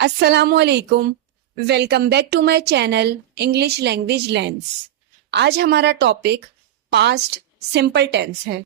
अस्सलामुअलैकुम। Welcome back to my channel English language lens. आज हमारा टॉपिक पास्ट सिंपल टेंस है।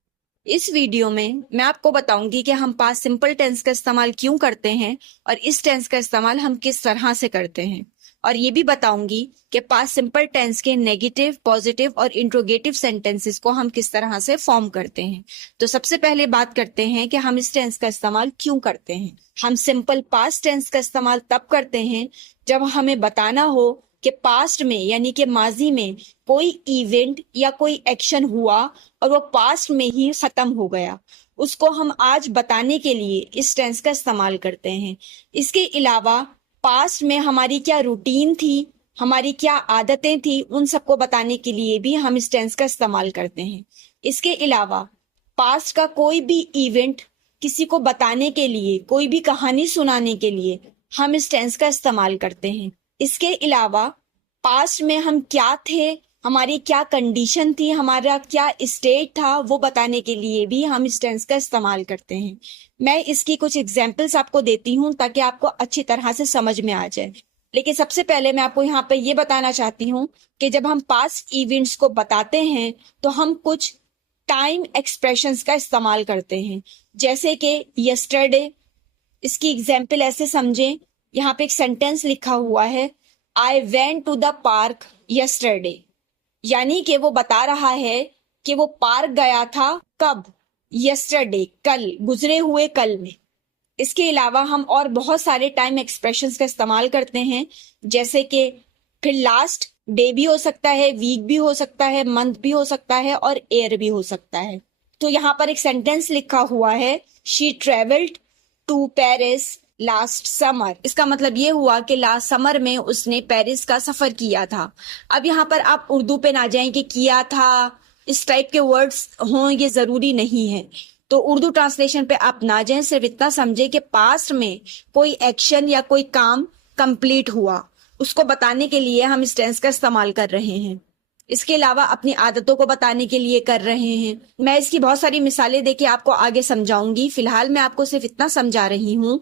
इस वीडियो में मैं आपको बताऊंगी कि हम पास्ट सिंपल टेंस का इस्तेमाल क्यों करते हैं और इस टेंस का इस्तेमाल हम किस तरह से करते हैं, और ये भी बताऊंगी कि पास्ट सिंपल टेंस के नेगेटिव, पॉजिटिव और इंट्रोगेटिव सेंटेंसेस को हम किस तरह से फॉर्म करते हैं। तो सबसे पहले बात करते हैं कि हम इस टेंस का इस्तेमाल क्यों करते हैं। हम सिंपल पास्ट टेंस का इस्तेमाल तब करते हैं जब हमें बताना हो कि पास्ट में यानी कि माजी में कोई इवेंट या कोई एक्शन हुआ और वो पास्ट में ही खत्म हो गया, उसको हम आज बताने के लिए इस टेंस का इस्तेमाल करते हैं। इसके अलावा पास्ट में हमारी क्या रूटीन थी, हमारी क्या आदतें थी, उन सबको बताने के लिए भी हम इस टेंस का इस्तेमाल करते हैं। इसके अलावा पास्ट का कोई भी इवेंट किसी को बताने के लिए, कोई भी कहानी सुनाने के लिए हम इस टेंस का इस्तेमाल करते हैं। इसके अलावा पास्ट में हम क्या थे, हमारी क्या कंडीशन थी, हमारा क्या स्टेट था, वो बताने के लिए भी हम इस टेंस का इस्तेमाल करते हैं। मैं इसकी कुछ एग्जाम्पल्स आपको देती हूँ ताकि आपको अच्छी तरह से समझ में आ जाए। लेकिन सबसे पहले मैं आपको यहाँ पे ये बताना चाहती हूँ कि जब हम पास्ट इवेंट्स को बताते हैं तो हम कुछ टाइम एक्सप्रेशंस का इस्तेमाल करते हैं, जैसे कि यस्टरडे। इसकी एग्जाम्पल ऐसे समझें, यहाँ पे एक सेंटेंस लिखा हुआ है, I went to the park yesterday, यानी कि वो बता रहा है कि वो पार्क गया था कब, यस्टरडे, कल, गुजरे हुए कल में। इसके अलावा हम और बहुत सारे टाइम एक्सप्रेशंस का इस्तेमाल करते हैं, जैसे कि फिर लास्ट डे भी हो सकता है, वीक भी हो सकता है, मंथ भी हो सकता है और ईयर भी हो सकता है। तो यहाँ पर एक सेंटेंस लिखा हुआ है, she travelled to Paris last summer. इसका मतलब ये हुआ कि लास्ट समर में उसने पेरिस का सफर किया था। अब यहाँ पर आप उर्दू पे ना जाएं कि किया था, इस टाइप के वर्ड्स हों, ये जरूरी नहीं है। तो उर्दू ट्रांसलेशन पे आप ना जाएं, सिर्फ इतना समझे कि पास्ट में कोई एक्शन या कोई काम कंप्लीट हुआ, उसको बताने के लिए हम इस टेंस का इस्तेमाल कर रहे हैं। इसके अलावा अपनी आदतों को बताने के लिए कर रहे हैं। मैं इसकी बहुत सारी मिसालें देके आपको आगे समझाऊंगी, फिलहाल मैं आपको सिर्फ इतना समझा रही हूँ।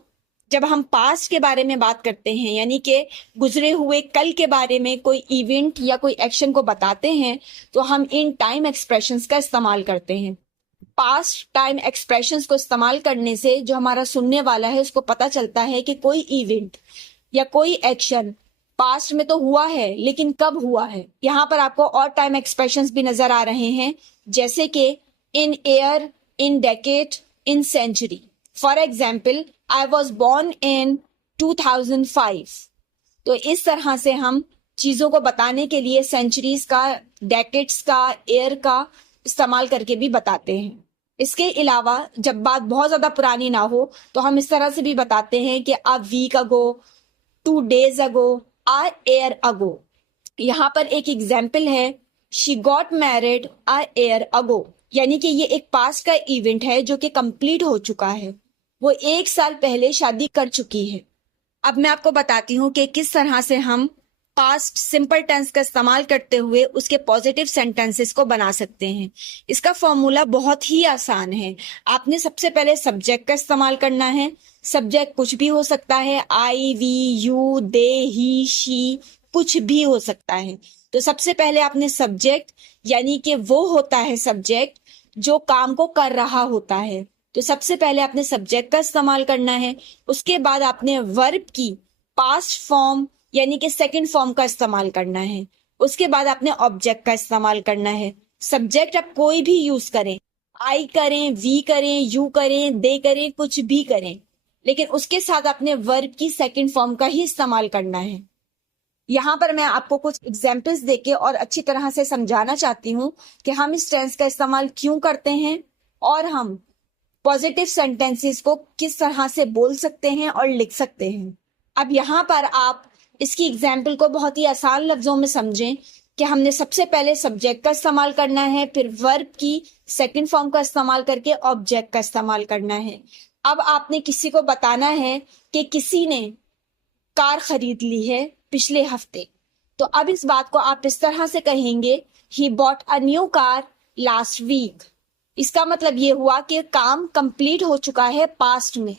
जब हम पास्ट के बारे में बात करते हैं, यानी कि गुजरे हुए कल के बारे में कोई इवेंट या कोई एक्शन को बताते हैं, तो हम इन टाइम एक्सप्रेशंस का इस्तेमाल करते हैं। पास्ट टाइम एक्सप्रेशंस को इस्तेमाल करने से जो हमारा सुनने वाला है उसको पता चलता है कि कोई इवेंट या कोई एक्शन पास्ट में तो हुआ है, लेकिन कब हुआ है। यहाँ पर आपको और टाइम एक्सप्रेशंस भी नजर आ रहे हैं, जैसे कि in year, in decade, in century. For example, I was born in 2005। तो इस तरह से हम चीजों को बताने के लिए सेंचुरीज का, डेकेड्स का, ईयर का इस्तेमाल करके भी बताते हैं। इसके अलावा जब बात बहुत ज्यादा पुरानी ना हो तो हम इस तरह से भी बताते हैं कि a week ago, 2 days ago, a year ago. यहाँ पर एक एग्जाम्पल है, she got married a year ago, यानी कि ये एक पास्ट का इवेंट है जो कि कंप्लीट हो चुका है, वो 1 साल पहले शादी कर चुकी है। अब मैं आपको बताती हूँ कि किस तरह से हम पास्ट सिंपल टेंस का इस्तेमाल करते हुए उसके पॉजिटिव सेंटेंसेस को बना सकते हैं। इसका फॉर्मूला बहुत ही आसान है। आपने सबसे पहले सब्जेक्ट का इस्तेमाल करना है। सब्जेक्ट कुछ भी हो सकता है, I, we, you, they, he, she, कुछ भी हो सकता है। तो सबसे पहले आपने सब्जेक्ट, यानी कि वो होता है सब्जेक्ट जो काम को कर रहा होता है, तो सबसे पहले आपने सब्जेक्ट का इस्तेमाल करना है। उसके बाद आपने वर्ब की पास्ट फॉर्म यानी कि सेकंड फॉर्म का इस्तेमाल करना है। उसके बाद आपने ऑब्जेक्ट का इस्तेमाल करना है। सब्जेक्ट आप कोई भी यूज करें, आई करें, वी करें, यू करें, दे करें, कुछ भी करें, लेकिन उसके साथ आपने वर्ब की सेकंड फॉर्म का ही इस्तेमाल करना है। यहाँ पर मैं आपको कुछ एग्जाम्पल्स देके और अच्छी तरह से समझाना चाहती हूँ कि हम इस टेंस का इस्तेमाल क्यों करते हैं और हम पॉजिटिव सेंटेंसेस को किस तरह से बोल सकते हैं और लिख सकते हैं। अब यहाँ पर आप इसकी एग्जाम्पल को बहुत ही आसान लफ्जों में समझें कि हमने सबसे पहले सब्जेक्ट का इस्तेमाल करना है, फिर वर्ब की सेकंड फॉर्म का इस्तेमाल करके ऑब्जेक्ट का इस्तेमाल करना है। अब आपने किसी को बताना है कि किसी ने कार खरीद ली है पिछले हफ्ते, तो अब इस बात को आप इस तरह से कहेंगे, he bought a new car last week. इसका मतलब ये हुआ कि काम कंप्लीट हो चुका है पास्ट में।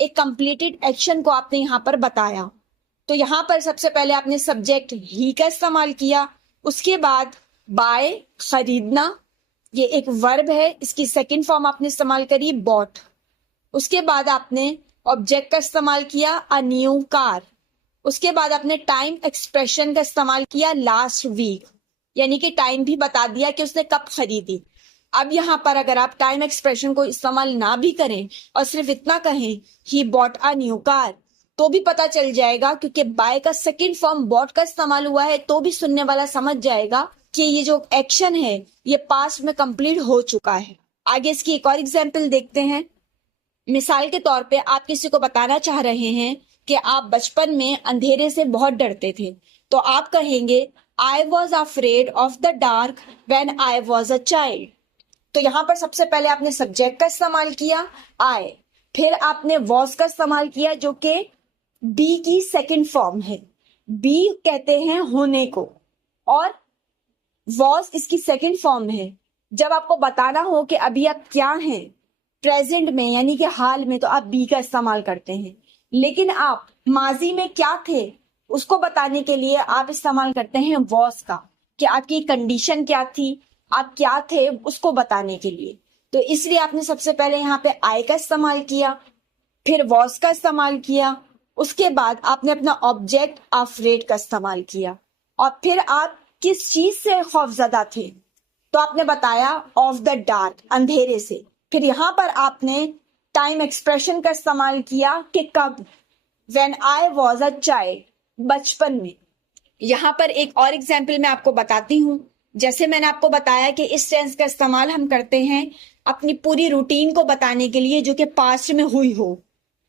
एक कंप्लीटेड एक्शन को आपने यहाँ पर बताया। तो यहाँ पर सबसे पहले आपने सब्जेक्ट ही का इस्तेमाल किया, उसके बाद बाय खरीदना, ये एक वर्ब है, इसकी सेकंड फॉर्म आपने इस्तेमाल करी बॉट। उसके बाद आपने ऑब्जेक्ट का इस्तेमाल किया अ न्यू कार। उसके बाद आपने टाइम एक्सप्रेशन का इस्तेमाल किया लास्ट वीक, यानी कि टाइम भी बता दिया कि उसने कब खरीदी। अब यहाँ पर अगर आप टाइम एक्सप्रेशन को इस्तेमाल ना भी करें और सिर्फ इतना कहें ही बॉट अ न्यू कार, तो भी पता चल जाएगा, क्योंकि बाय का सेकंड फॉर्म बॉट का इस्तेमाल हुआ है, तो भी सुनने वाला समझ जाएगा कि ये जो एक्शन है ये पास्ट में कंप्लीट हो चुका है। आगे इसकी एक और एग्जाम्पल देखते हैं। मिसाल के तौर पे आप किसी को बताना चाह रहे हैं कि आप बचपन में अंधेरे से बहुत डरते थे, तो आप कहेंगे I was afraid of the dark when I was a child. तो यहाँ पर सबसे पहले आपने सब्जेक्ट का इस्तेमाल किया आई, फिर आपने वॉज का इस्तेमाल किया जो कि बी की सेकंड फॉर्म है। बी कहते हैं होने को और वॉज इसकी सेकंड फॉर्म है। जब आपको बताना हो कि अभी आप क्या हैं प्रेजेंट में, यानी कि हाल में, तो आप बी का इस्तेमाल करते हैं। लेकिन आप माजी में क्या थे उसको बताने के लिए आप इस्तेमाल करते हैं वॉज का, कि आपकी कंडीशन क्या थी, आप क्या थे उसको बताने के लिए। तो इसलिए आपने सबसे पहले यहाँ पे आई का इस्तेमाल किया, फिर वॉज का इस्तेमाल किया, उसके बाद आपने अपना ऑब्जेक्ट अफ्रेड का इस्तेमाल किया, और फिर आप किस चीज से खौफजदा थे, तो आपने बताया ऑफ द डार्क, अंधेरे से। फिर यहाँ पर आपने टाइम एक्सप्रेशन का इस्तेमाल किया कि कब, when I was a child, बचपन में। यहाँ पर एक और एग्जाम्पल मैं आपको बताती हूँ। जैसे मैंने आपको बताया कि इस टेंस का इस्तेमाल हम करते हैं अपनी पूरी रूटीन को बताने के लिए जो कि पास्ट में हुई हो,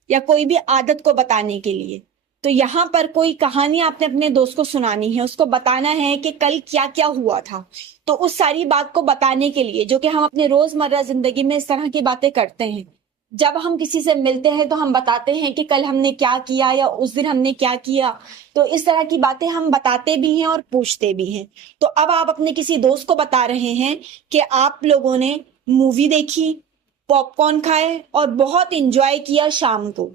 या कोई भी आदत को बताने के लिए। तो यहाँ पर कोई कहानी आपने अपने दोस्त को सुनानी है, उसको बताना है कि कल क्या क्या हुआ था, तो उस सारी बात को बताने के लिए, जो कि हम अपने रोजमर्रा जिंदगी में इस तरह की बातें करते हैं। जब हम किसी से मिलते हैं तो हम बताते हैं कि कल हमने क्या किया या उस दिन हमने क्या किया। तो इस तरह की बातें हम बताते भी हैं और पूछते भी हैं। तो अब आप अपने किसी दोस्त को बता रहे हैं कि आप लोगों ने मूवी देखी, पॉपकॉर्न खाए और बहुत इंजॉय किया शाम को।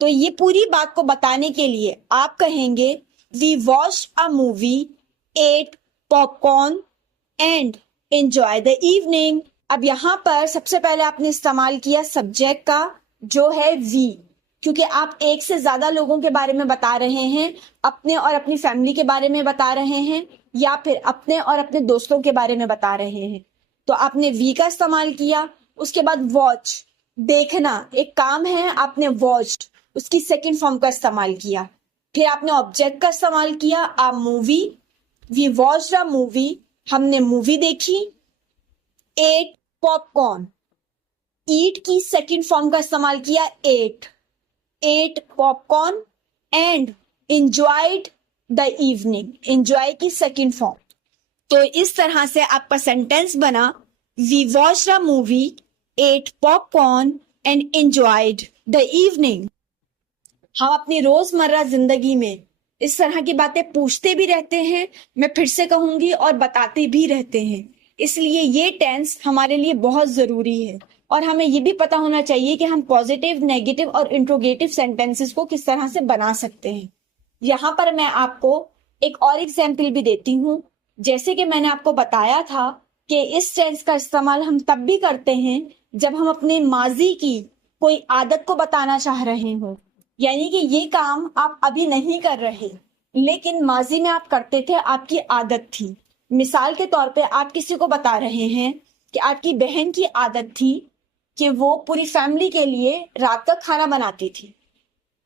तो ये पूरी बात को बताने के लिए आप कहेंगे we watched a movie, ate popcorn and enjoy the evening. अब यहाँ पर सबसे पहले आपने इस्तेमाल किया सब्जेक्ट का जो है वी, क्योंकि आप एक से ज्यादा लोगों के बारे में बता रहे हैं, अपने और अपनी फैमिली के बारे में बता रहे हैं, या फिर अपने और अपने दोस्तों के बारे में बता रहे हैं। तो आपने वी का इस्तेमाल किया। उसके बाद वॉच, देखना, एक काम है, आपने वॉच्ड, उसकी सेकंड फॉर्म का इस्तेमाल किया। फिर आपने ऑब्जेक्ट का इस्तेमाल किया a movie, we watched a movie, हमने मूवी देखी। एट पॉपकॉर्न, ईट की सेकंड फॉर्म का इस्तेमाल किया ate popcorn and enjoyed the evening, enjoy की सेकंड फॉर्म। तो इस तरह से आपका सेंटेंस बना we watched a movie, ate popcorn and enjoyed the evening. हम अपनी रोजमर्रा जिंदगी में इस तरह की बातें पूछते भी रहते हैं, मैं फिर से कहूंगी, और बताते भी रहते हैं। इसलिए ये टेंस हमारे लिए बहुत जरूरी है, और हमें ये भी पता होना चाहिए कि हम पॉजिटिव, नेगेटिव और इंट्रोगेटिव सेंटेंसेस को किस तरह से बना सकते हैं। यहाँ पर मैं आपको एक और एग्जाम्पल भी देती हूँ। जैसे कि मैंने आपको बताया था कि इस टेंस का इस्तेमाल हम तब भी करते हैं जब हम अपने माजी की कोई आदत को बताना चाह रहे हो, यानी कि ये काम आप अभी नहीं कर रहे लेकिन माजी में आप करते थे, आपकी आदत थी। मिसाल के तौर पे आप किसी को बता रहे हैं कि आपकी बहन की आदत थी कि वो पूरी फैमिली के लिए रात का खाना बनाती थी।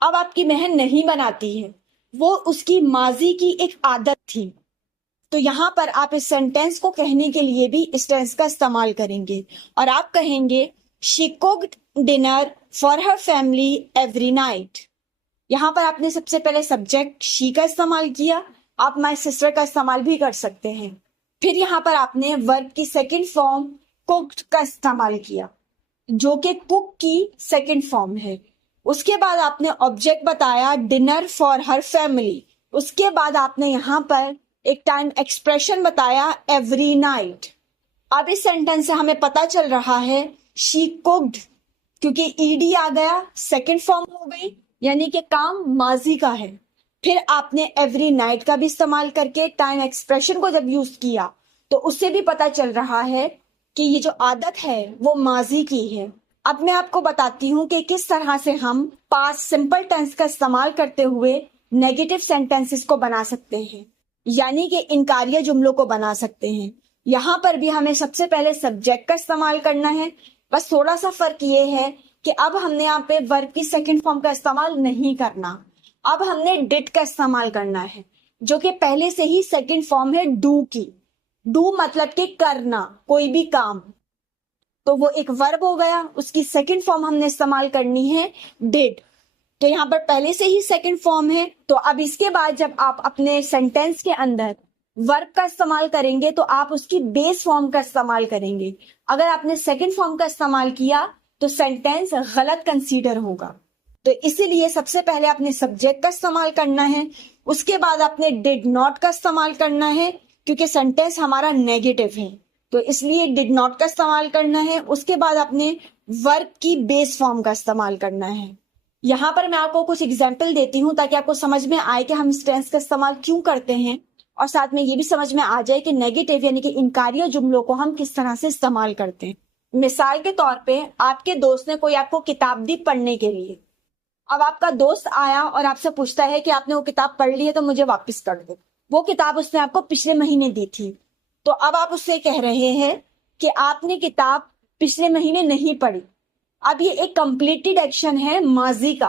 अब आपकी बहन नहीं बनाती है, वो उसकी माजी की एक आदत थी। तो यहाँ पर आप इस सेंटेंस को कहने के लिए भी इस टेंस का इस्तेमाल करेंगे, और आप कहेंगे she cooked dinner for her family every night. यहाँ पर आपने सबसे पहले सब्जेक्ट शी का इस्तेमाल किया, आप माय सिस्टर का इस्तेमाल भी कर सकते हैं। फिर यहाँ पर आपने वर्ब की सेकंड फॉर्म कुक्ड का इस्तेमाल किया, जो कि कुक की सेकंड फॉर्म है। उसके बाद आपने ऑब्जेक्ट बताया डिनर फॉर हर फैमिली। उसके बाद आपने यहाँ पर एक टाइम एक्सप्रेशन बताया एवरी नाइट। अब इस सेंटेंस से हमें पता चल रहा है शी कुक्ड क्योंकि ईडी आ गया, सेकंड फॉर्म हो गई, यानी कि काम माजी का है। फिर आपने एवरी नाइट का भी इस्तेमाल करके टाइम एक्सप्रेशन को जब यूज किया तो उससे भी पता चल रहा है कि ये जो आदत है वो माजी की है। अब मैं आपको बताती हूँ कि किस तरह से हम पास्ट सिंपल टेंस का इस्तेमाल करते हुए नेगेटिव सेंटेंसेस को बना सकते हैं, यानी कि इनकारिया जुमलों को बना सकते हैं। यहाँ पर भी हमें सबसे पहले सब्जेक्ट का इस्तेमाल करना है, बस थोड़ा सा फर्क ये है कि अब हमने यहाँ पे वर्ब की सेकंड फॉर्म का इस्तेमाल नहीं करना, अब हमने डिड का इस्तेमाल करना है, जो कि पहले से ही सेकंड फॉर्म है डू की। डू मतलब कि करना, कोई भी काम, तो वो एक वर्ब हो गया, उसकी सेकंड फॉर्म हमने इस्तेमाल करनी है डिड। तो यहाँ पर पहले से ही सेकंड फॉर्म है, तो अब इसके बाद जब आप अपने सेंटेंस के अंदर वर्ब का इस्तेमाल करेंगे तो आप उसकी बेस फॉर्म का इस्तेमाल करेंगे। अगर आपने सेकंड फॉर्म का इस्तेमाल किया तो सेंटेंस गलत कंसीडर होगा। तो इसीलिए सबसे पहले आपने सब्जेक्ट का इस्तेमाल करना है, उसके बाद आपने डिड नॉट का इस्तेमाल करना है, क्योंकि सेंटेंस हमारा नेगेटिव है तो इसलिए डिड नॉट का इस्तेमाल करना है। उसके बाद आपने वर्ब की बेस फॉर्म का इस्तेमाल करना है। यहाँ पर मैं आपको कुछ एग्जाम्पल देती हूँ ताकि आपको समझ में आए कि हम इस टेंस का इस्तेमाल क्यों करते हैं, और साथ में ये भी समझ में आ जाए कि नेगेटिव यानी कि इनकारिया जुमलों को हम किस तरह से इस्तेमाल करते हैं। मिसाल के तौर पे आपके दोस्त ने कोई आपको किताब दी पढ़ने के लिए। अब आपका दोस्त आया और आपसे पूछता है कि आपने वो किताब पढ़ ली है तो मुझे वापस कर दो। वो किताब उसने आपको पिछले महीने दी थी, तो अब आप उससे कह रहे हैं कि आपने किताब पिछले महीने नहीं पढ़ी। अब ये एक कंप्लीटेड एक्शन है माजी का,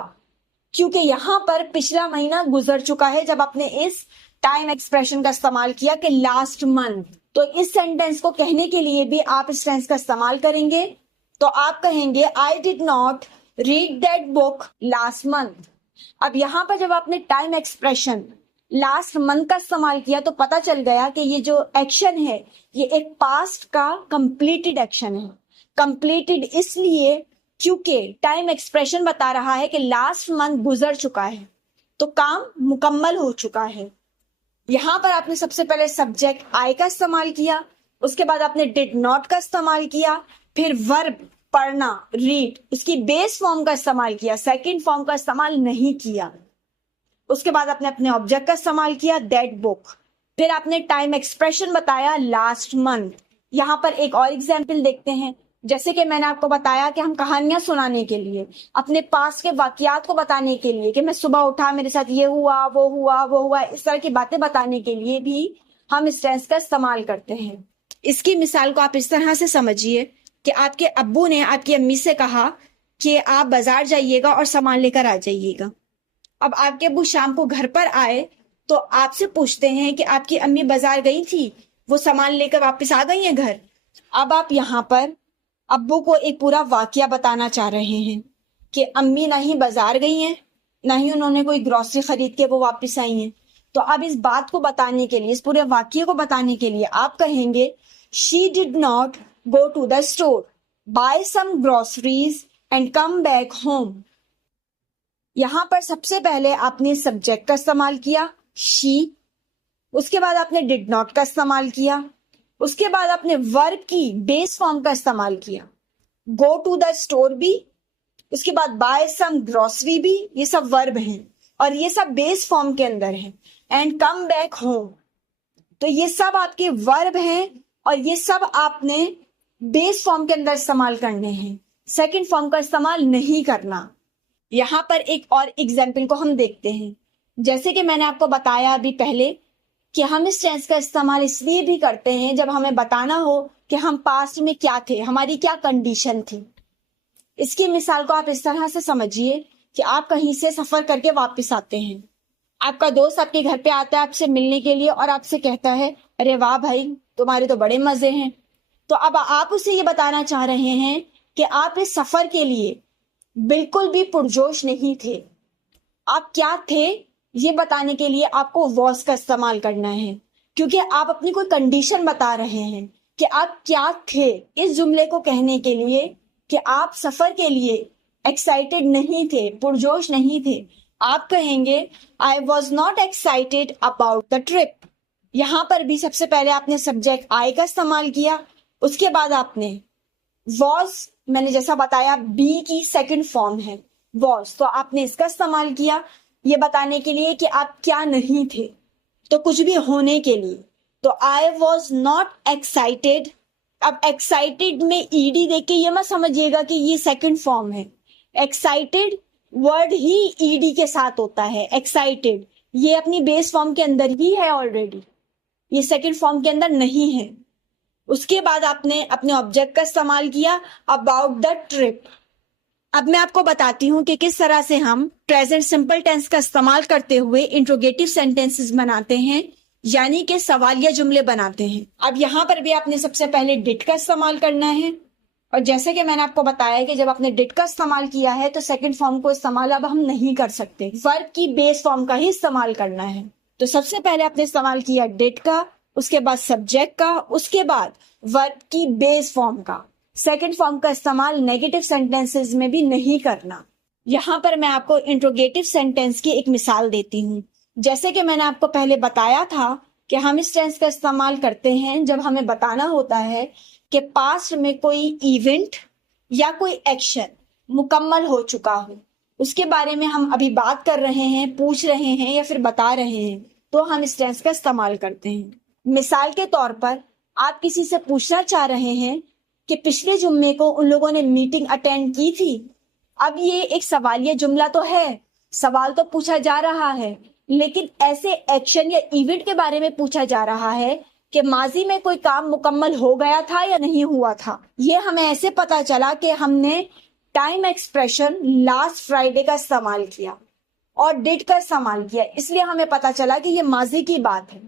क्योंकि यहाँ पर पिछला महीना गुजर चुका है जब आपने इस टाइम एक्सप्रेशन का इस्तेमाल किया कि लास्ट मंथ। तो इस सेंटेंस को कहने के लिए भी आप इस टेंस का इस्तेमाल करेंगे, तो आप कहेंगे I did not read that book last month. अब यहाँ पर जब आपने टाइम एक्सप्रेशन लास्ट मंथ का इस्तेमाल किया तो पता चल गया कि ये जो एक्शन है ये एक पास्ट का कंप्लीटेड एक्शन है। कंप्लीटेड इसलिए क्योंकि टाइम एक्सप्रेशन बता रहा है कि लास्ट मंथ गुजर चुका है, तो काम मुकम्मल हो चुका है। यहाँ पर आपने सबसे पहले सब्जेक्ट आई का इस्तेमाल किया, उसके बाद आपने डिड नॉट का इस्तेमाल किया, फिर वर्ब पढ़ना रीड उसकी बेस फॉर्म का इस्तेमाल किया, सेकंड फॉर्म का इस्तेमाल नहीं किया। उसके बाद आपने अपने ऑब्जेक्ट का इस्तेमाल किया दैट बुक, फिर आपने टाइम एक्सप्रेशन बताया लास्ट मंथ। यहाँ पर एक और एग्जाम्पल देखते हैं। जैसे कि मैंने आपको बताया कि हम कहानियां सुनाने के लिए, अपने पास के वाकयात को बताने के लिए कि मैं सुबह उठा मेरे साथ ये हुआ वो हुआ वो हुआ, इस तरह की बातें बताने के लिए भी हम इस टेंस का इस्तेमाल करते हैं। इसकी मिसाल को आप इस तरह से समझिए कि आपके अब्बू ने आपकी अम्मी से कहा कि आप बाजार जाइएगा और सामान लेकर आ जाइएगा। अब आपके अब्बू शाम को घर पर आए तो आपसे पूछते हैं कि आपकी अम्मी बाजार गई थी, वो सामान लेकर वापस आ गई हैं घर। अब आप यहाँ पर अब्बू को एक पूरा वाकया बताना चाह रहे हैं कि अम्मी ना ही बाजार गई हैं, ना ही उन्होंने कोई ग्रोसरी खरीद के वो वापस आई हैं। तो अब इस बात को बताने के लिए, इस पूरे वाकये को बताने के लिए आप कहेंगे she did not go to the store, buy some groceries and come back home। यहां पर सबसे पहले आपने सब्जेक्ट का इस्तेमाल किया she, उसके बाद आपने did not का इस्तेमाल किया, उसके बाद आपने वर्ब की बेस फॉर्म का इस्तेमाल किया, go to the store भी, उसके बाद buy some grocery भी, ये सब वर्ब हैं और ये सब बेस फॉर्म के अंदर है, and come back home, तो ये सब आपके वर्ब हैं और ये सब आपने बेस फॉर्म के अंदर इस्तेमाल करने हैं, सेकंड फॉर्म का इस्तेमाल नहीं करना। यहाँ पर एक और एग्जाम्पल को हम देखते हैं। जैसे कि मैंने आपको बताया अभी पहले कि हम इस टेंस का इस्तेमाल इसलिए भी करते हैं जब हमें बताना हो कि हम पास्ट में क्या थे, हमारी क्या कंडीशन थी। इसकी मिसाल को आप इस तरह से समझिए कि आप कहीं से सफर करके वापस आते हैं, आपका दोस्त आपके घर पे आता है आपसे मिलने के लिए और आपसे कहता है अरे वाह भाई तुम्हारे तो बड़े मजे हैं। तो अब आप उसे ये बताना चाह रहे हैं कि आप इस सफर के लिए बिल्कुल भी पुरजोश नहीं थे। आप क्या थे ये बताने के लिए आपको वॉज का इस्तेमाल करना है, क्योंकि आप अपनी कोई कंडीशन बता रहे हैं कि आप क्या थे इस जुमले को कहने के लिए कि आप सफर के लिए एक्साइटेड नहीं थे, पुरजोश नहीं थे। आप कहेंगे I was not excited about the trip. यहाँ पर भी सबसे पहले आपने सब्जेक्ट आई का इस्तेमाल किया, उसके बाद आपने वॉज मैंने जैसा बताया बी की सेकंड फॉर्म है वॉज, तो आपने इसका इस्तेमाल किया ये बताने के लिए कि आप क्या नहीं थे, तो कुछ भी होने के लिए। तो आई वॉज नॉट एक्साइटेड। अब एक्साइटेड में ईडी देख के ये मत समझिएगा कि ये सेकंड फॉर्म है। एक्साइटेड वर्ड ही ईडी के साथ होता है। एक्साइटेड ये अपनी बेस फॉर्म के अंदर ही है ऑलरेडी, ये सेकंड फॉर्म के अंदर नहीं है। उसके बाद आपने अपने ऑब्जेक्ट का इस्तेमाल किया अबाउट द ट्रिप। अब मैं आपको बताती हूं कि किस तरह से हम प्रेजेंट सिंपल टेंस का इस्तेमाल करते हुए इंट्रोगेटिव सेंटेंसेस बनाते हैं, यानी कि सवालिया जुमले बनाते हैं। अब यहाँ पर भी आपने सबसे पहले डिड का इस्तेमाल करना है, और जैसे कि मैंने आपको बताया कि जब आपने डिड का इस्तेमाल किया है तो सेकंड फॉर्म को इस्तेमाल अब हम नहीं कर सकते, वर्ब की बेस फॉर्म का ही इस्तेमाल करना है। तो सबसे पहले आपने इस्तेमाल किया डिड का, उसके बाद सब्जेक्ट का, उसके बाद वर्ब की बेस फॉर्म का। सेकंड फॉर्म का इस्तेमाल नेगेटिव सेंटेंसेस में भी नहीं करना। यहाँ पर मैं आपको इंट्रोगेटिव सेंटेंस की एक मिसाल देती हूँ। जैसे कि मैंने आपको पहले बताया था कि हम इस टेंस का इस्तेमाल करते हैं जब हमें बताना होता है कि पास्ट में कोई इवेंट या कोई एक्शन मुकम्मल हो चुका हो, उसके बारे में हम अभी बात कर रहे हैं, पूछ रहे हैं या फिर बता रहे हैं, तो हम इस टेंस का इस्तेमाल करते हैं। मिसाल के तौर पर आप किसी से पूछना चाह रहे हैं कि पिछले जुम्मे को उन लोगों ने मीटिंग अटेंड की थी। अब ये एक सवालिया जुमला तो है, सवाल तो पूछा जा रहा है, लेकिन ऐसे एक्शन या इवेंट के बारे में पूछा जा रहा है कि माजी में कोई काम मुकम्मल हो गया था या नहीं हुआ था। ये हमें ऐसे पता चला कि हमने टाइम एक्सप्रेशन लास्ट फ्राइडे का इस्तेमाल किया और डिड का इस्तेमाल किया, इसलिए हमें पता चला कि ये माजी की बात है।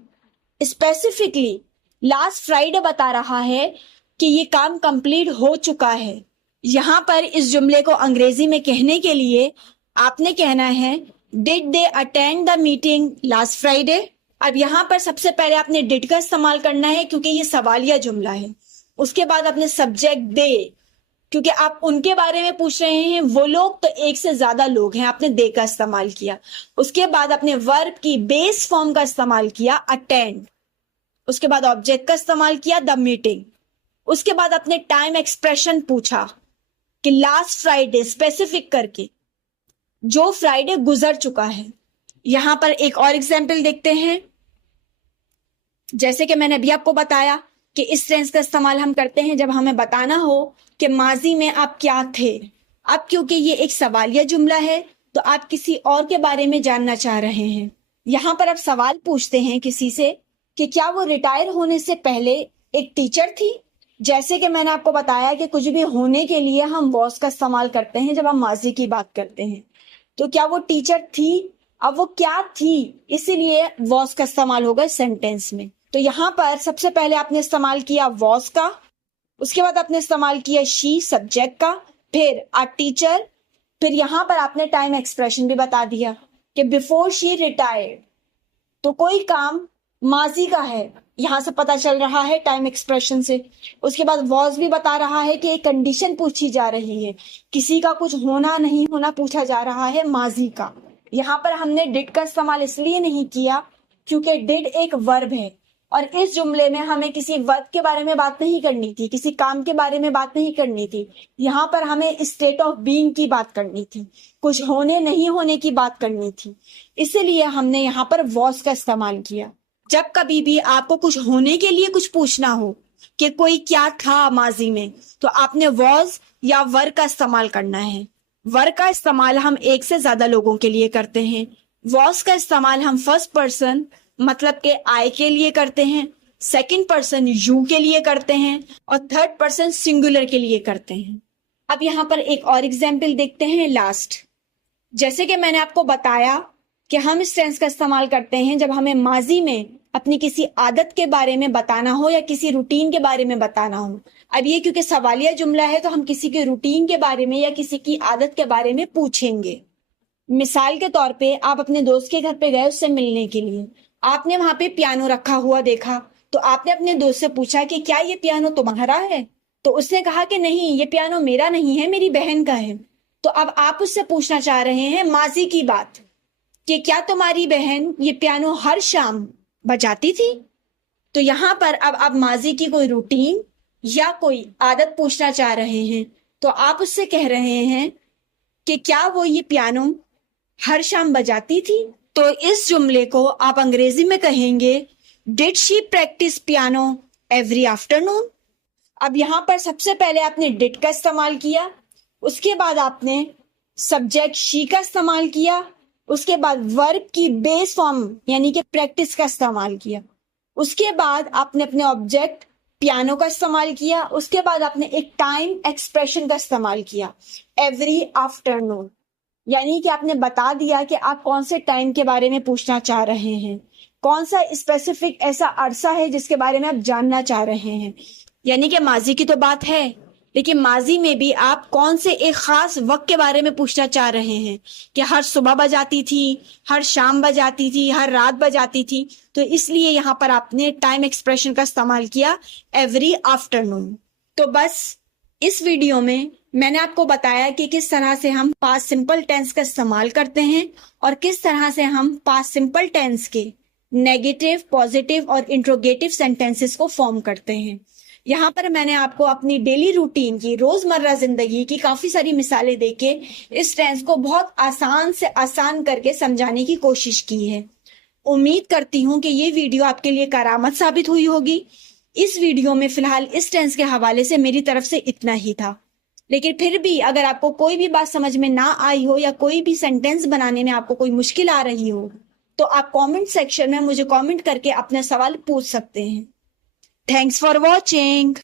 स्पेसिफिकली लास्ट फ्राइडे बता रहा है कि ये काम कंप्लीट हो चुका है। यहाँ पर इस जुमले को अंग्रेजी में कहने के लिए आपने कहना है did they attend the meeting last Friday. अब यहाँ पर सबसे पहले आपने डिड का इस्तेमाल करना है क्योंकि ये सवालिया जुमला है। उसके बाद आपने सब्जेक्ट दे, क्योंकि आप उनके बारे में पूछ रहे हैं, वो लोग तो एक से ज्यादा लोग हैं, आपने दे का इस्तेमाल किया। उसके बाद आपने वर्ब की बेस फॉर्म का इस्तेमाल किया अटेंड। उसके बाद ऑब्जेक्ट का इस्तेमाल किया द मीटिंग। उसके बाद आपने टाइम एक्सप्रेशन पूछा कि लास्ट फ्राइडे स्पेसिफिक करके, जो फ्राइडे गुजर चुका है। यहां पर एक और एग्जाम्पल देखते हैं। जैसे कि मैंने अभी आपको बताया कि इस टेंस का इस्तेमाल हम करते हैं जब हमें बताना हो कि माजी में आप क्या थे। अब क्योंकि ये एक सवालिया जुमला है तो आप किसी और के बारे में जानना चाह रहे हैं। यहां पर आप सवाल पूछते हैं किसी से कि क्या वो रिटायर होने से पहले एक टीचर थी। जैसे कि मैंने आपको बताया कि कुछ भी होने के लिए हम वॉज का इस्तेमाल करते हैं जब हम माजी की बात करते हैं। तो क्या वो टीचर थी? अब वो क्या थी, इसीलिए वॉज का इस्तेमाल होगा सेंटेंस में। तो यहाँ पर सबसे पहले आपने इस्तेमाल किया वॉज का, उसके बाद आपने इस्तेमाल किया शी सब्जेक्ट का, फिर अ टीचर, फिर यहाँ पर आपने टाइम एक्सप्रेशन भी बता दिया कि बिफोर शी रिटायर्ड। तो कोई काम माजी का है, यहां से पता चल रहा है टाइम एक्सप्रेशन से। उसके बाद वॉज भी बता रहा है कि एक कंडीशन पूछी जा रही है, किसी का कुछ होना नहीं होना पूछा जा रहा है माजी का। यहाँ पर हमने डिड का इस्तेमाल इसलिए नहीं किया क्योंकि डिड एक वर्ब है और इस जुमले में हमें किसी वर्ब के बारे में बात नहीं करनी थी, किसी काम के बारे में बात नहीं करनी थी। यहाँ पर हमें स्टेट ऑफ बीइंग की बात करनी थी, कुछ होने नहीं होने की बात करनी थी, इसीलिए हमने यहाँ पर वॉज का इस्तेमाल किया। जब कभी भी आपको कुछ होने के लिए कुछ पूछना हो कि कोई क्या था माजी में, तो आपने वॉज या वर का इस्तेमाल करना है। वर का इस्तेमाल हम एक से ज्यादा लोगों के लिए करते हैं। वॉज का इस्तेमाल हम फर्स्ट पर्सन मतलब के आई के लिए करते हैं, सेकंड पर्सन यू के लिए करते हैं और थर्ड पर्सन सिंगुलर के लिए करते हैं। अब यहाँ पर एक और एग्जाम्पल देखते हैं लास्ट। जैसे कि मैंने आपको बताया कि हम इस टेंस का इस्तेमाल करते हैं जब हमें माजी में अपनी किसी आदत के बारे में बताना हो या किसी रूटीन के बारे में बताना हो। अब ये क्योंकि सवालिया जुमला है तो हम किसी के रूटीन के बारे में या किसी की आदत के बारे में पूछेंगे। मिसाल के तौर पे आप अपने दोस्त के घर पे गए उससे मिलने के लिए, आपने वहां पे पियानो रखा हुआ देखा, तो आपने अपने दोस्त से पूछा कि क्या ये पियानो तुम्हारा है? तो उसने कहा कि नहीं, ये पियानो मेरा नहीं है, मेरी बहन का है। तो अब आप उससे पूछना चाह रहे हैं माजी की बात कि क्या तुम्हारी बहन ये पियानो हर शाम बजाती थी? तो यहाँ पर अब आप माजी की कोई रूटीन या कोई आदत पूछना चाह रहे हैं तो आप उससे कह रहे हैं कि क्या वो ये पियानो हर शाम बजाती थी। तो इस जुमले को आप अंग्रेजी में कहेंगे did she practice piano every afternoon. अब यहाँ पर सबसे पहले आपने डिड का इस्तेमाल किया, उसके बाद आपने सब्जेक्ट शी का इस्तेमाल किया, उसके बाद वर्ब की बेस फॉर्म यानी कि प्रैक्टिस का इस्तेमाल किया, उसके बाद आपने अपने ऑब्जेक्ट पियानो का इस्तेमाल किया, उसके बाद आपने एक टाइम एक्सप्रेशन का इस्तेमाल किया एवरी आफ्टरनून, यानी कि आपने बता दिया कि आप कौन से टाइम के बारे में पूछना चाह रहे हैं, कौन सा स्पेसिफिक ऐसा अरसा है जिसके बारे में आप जानना चाह रहे हैं। यानी कि माजी की तो बात है, लेकिन माजी में भी आप कौन से एक खास वक्त के बारे में पूछना चाह रहे हैं कि हर सुबह बजाती थी, हर शाम बजाती थी, हर रात बजाती थी। तो इसलिए यहाँ पर आपने टाइम एक्सप्रेशन का इस्तेमाल किया एवरी आफ्टरनून। तो बस इस वीडियो में मैंने आपको बताया कि किस तरह से हम पास्ट सिंपल टेंस का इस्तेमाल करते हैं और किस तरह से हम पास्ट सिंपल टेंस के नेगेटिव, पॉजिटिव और इंट्रोगेटिव सेंटेंसेस को फॉर्म करते हैं। यहाँ पर मैंने आपको अपनी डेली रूटीन की, रोजमर्रा जिंदगी की काफी सारी मिसालें देके इस टेंस को बहुत आसान से आसान करके समझाने की कोशिश की है। उम्मीद करती हूँ कि ये वीडियो आपके लिए करामत साबित हुई होगी। इस वीडियो में फिलहाल इस टेंस के हवाले से मेरी तरफ से इतना ही था, लेकिन फिर भी अगर आपको कोई भी बात समझ में ना आई हो या कोई भी सेंटेंस बनाने में आपको कोई मुश्किल आ रही हो तो आप कमेंट सेक्शन में मुझे कमेंट करके अपने सवाल पूछ सकते हैं। Thanks for watching.